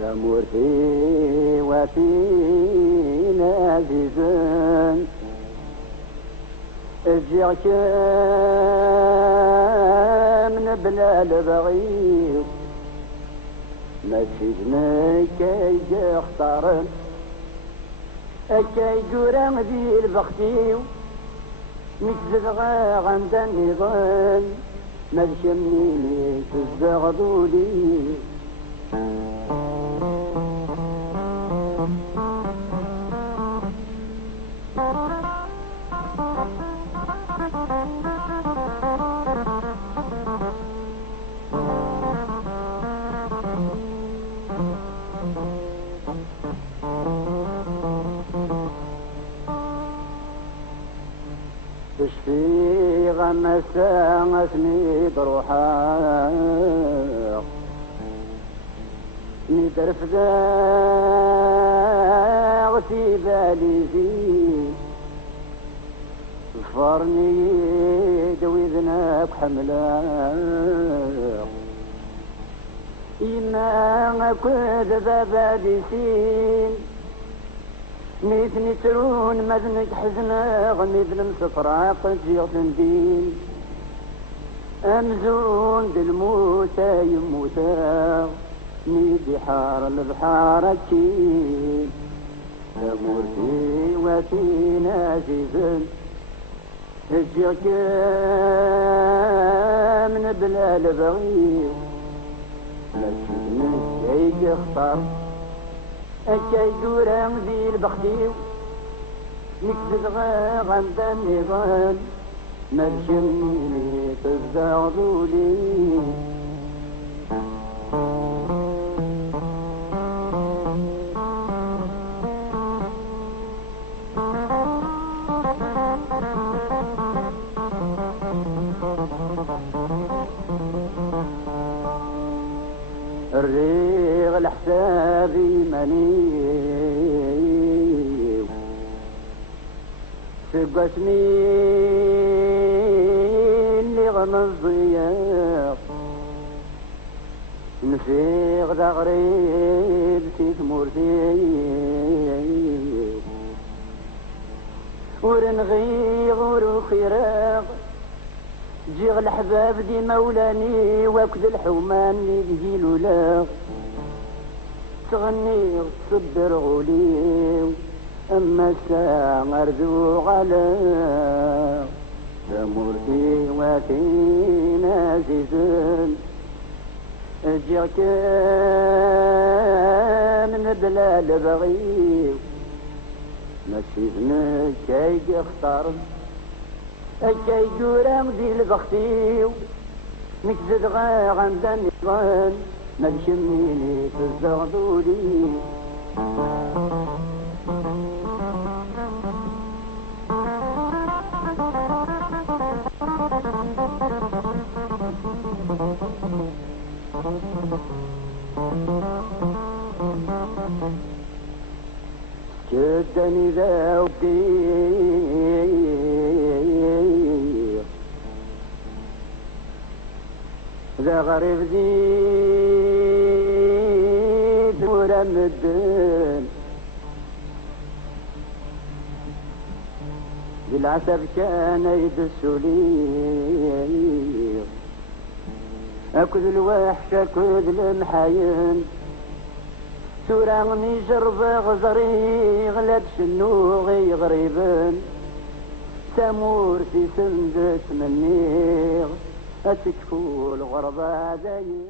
مورتي وفينا عزيزا اجيك من بلاد بعيد ما تشدني كي اختارن كي جوران دي البختي مكزدغا غندا النظام ما تشمني تزدغضولي تشفي غمسة اسمي بروحها ندرف غتي بالي زين ظفرني دوي ذنب حملا إما كود بابا سين ميتني ترون مذنك حزنا غميد المسفراق تجيغ تندين أمزون بالموتى يموتى ميدي حار البحار أكيد أمورتي وفينا عزيزا اجيك من بلا لبغير مسجد كي اختار كي جوران ذي البختيو نكتب غندا النظام مرجمني تزدعضولي الريغ لحسابي منيو سقسمي اللي غمضياق نفيق ذا غريب تثمرتي ورنغيغ ورخيراق جيغ الحباب دي مولاني واكد الحومان اللي لولا تغني تصبر غولي اما الساعة ارجو على امورتي وفينا عزيزا اجيك من بلاد بغيو ماشي ذنك كي اختار كي جوران دي البختيو مكزد غندا النظام ما تشميني تزغضولي جدني ذوقي ذا غريب زيد ورمدن بالعسب كان يدسولي اكد الوحش اكد المحاين سوراني جرب غزري غلاد شنوغي غريبا سامورتي سندت مني أتكفو الغربة دايم